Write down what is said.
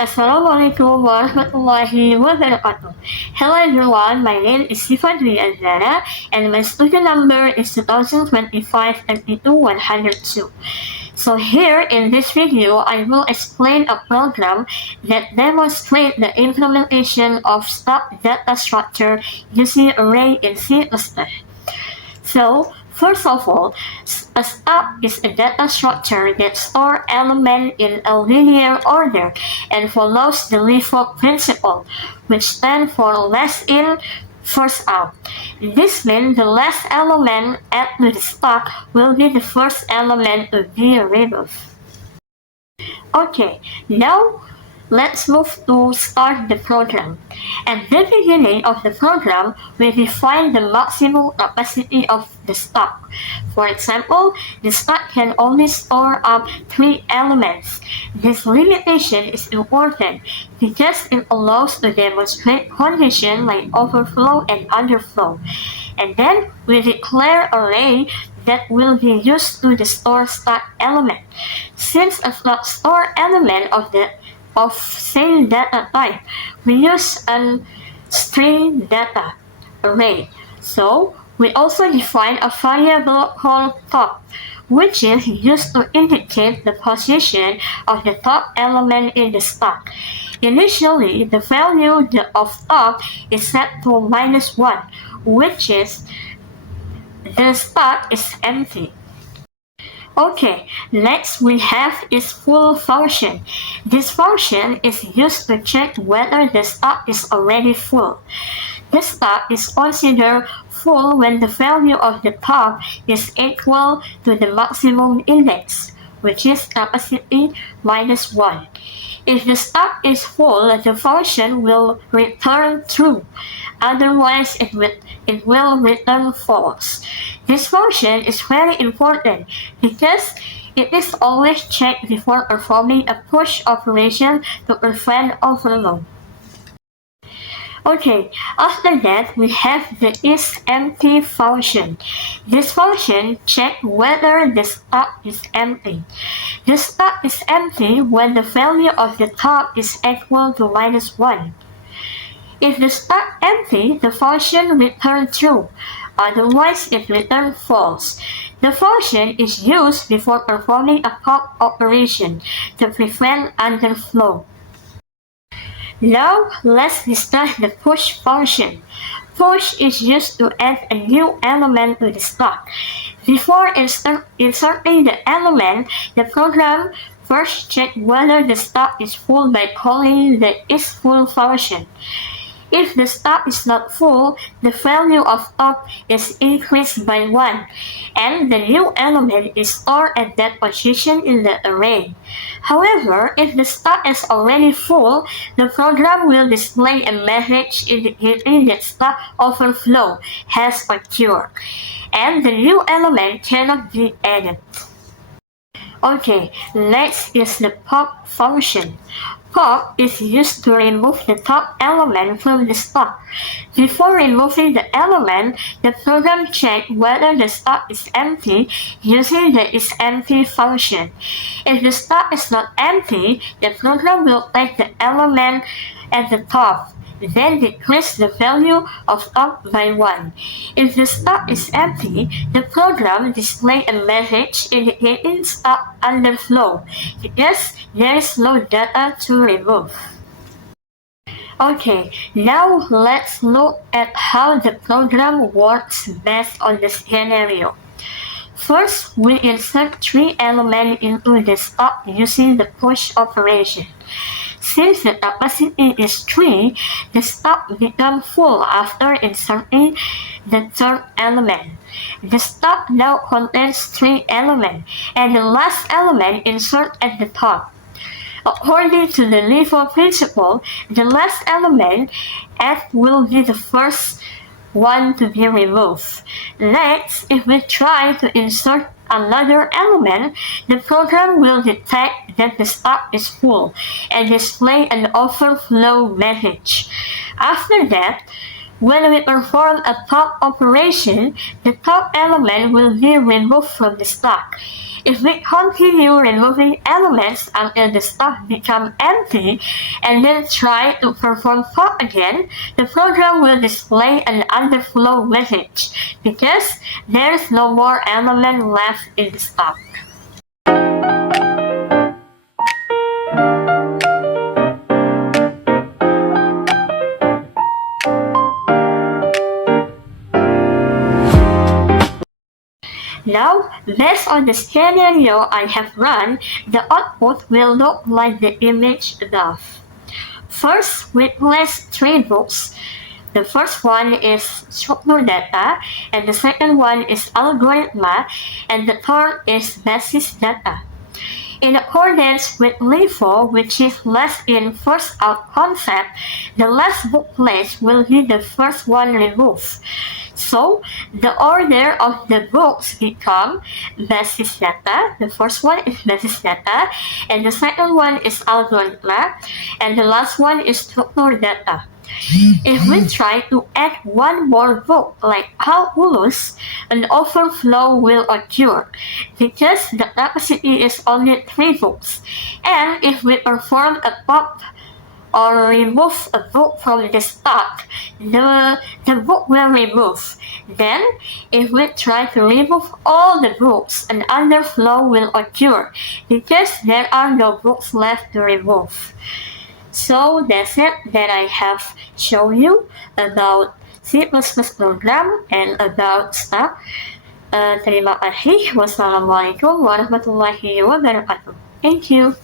Assalamualaikum warahmatullahi wabarakatuh. Hello everyone, my name is Ahzara and my student number is 2025-32-102. So here in this video, I will explain a program that demonstrates the implementation of stock data structure using array in C++. So, first of all, a stock is a data structure that stores elements in a linear order and follows the LIFO principle, which stands for last in, first out. This means the last element added to the stock will be the first element to be removed. Okay, now let's move to start the program. At the beginning of the program, we define the maximum capacity of the stock. For example, the stock can only store up 3 elements. This limitation is important because it allows to demonstrate conditions like overflow and underflow. And then we declare array that will be used to the store stock element. Since a stock store element of same data type, we use a string data array. So we also define a variable called top, which is used to indicate the position of the top element in the stock. Initially, the value of top is set to -1, which is the stock is empty. Okay, next we have is full function. This function is used to check whether the stock is already full. The stock is considered full when the value of the top is equal to the maximum index, which is capacity -1. If the stock is full, the function will return true. Otherwise, it will return false. This function is very important because it is always checked before performing a push operation to prevent overload. Okay, after that we have the isEmpty function. This function checks whether the stock is empty. The stock is empty when the value of the top is equal to -1. If the stock empty, the function returns true. Otherwise, it returns false. The function is used before performing a pop operation to prevent underflow. Now, let's discuss the push function. Push is used to add a new element to the stock. Before inserting the element, the program first checks whether the stock is full by calling the isFull function. If the stock is not full, the value of top is increased by 1, and the new element is stored at that position in the array. However, if the stock is already full, the program will display a message indicating that stock overflow has occurred, and the new element cannot be added. Okay, next is the pop function. Pop is used to remove the top element from the stock. Before removing the element, the program checks whether the stock is empty using the isEmpty function. If the stock is not empty, the program will take the element at the top, then decrease the value of top by 1. If the stock is empty, the program displays a message indicating stock underflow because there is no data to remove. Okay, now let's look at how the program works based on the scenario. First, we insert 3 elements into the stock using the push operation. Since the capacity is 3, the stock becomes full after inserting the 3rd element. The stock now contains 3 elements, and the last element inserted at the top. According to the LIFO principle, the last element added will be the first one to be removed. Next, if we try to insert another element, the program will detect that the stock is full and display an overflow message. After that, when we perform a top operation, the top element will be removed from the stock, If we continue removing elements until the stock becomes empty and then try to perform pop again, the program will display an underflow message because there's no more element left in the stock. Now, based on the scenario I have run, the output will look like the image above. First, we place three books. The first one is structured data, and the second one is algorithma, and the third is basis data. In accordance with LIFO, which is last in first out concept, the last book placed will be the first one removed. So, the order of the books become basis data, the first one is basis data, and the second one is algorithma, and the last one is structured data. If we try to add one more book like calculus, an overflow will occur because the capacity is only 3 books. And if we perform a pop or remove a book from the stock, the book will remove. Then, if we try to remove all the books, an underflow will occur because there are no books left to remove. So that's it that I have shown you about C++ program and about stock. Terima kasih. Wassalamualaikum warahmatullahi wabarakatuh. Thank you.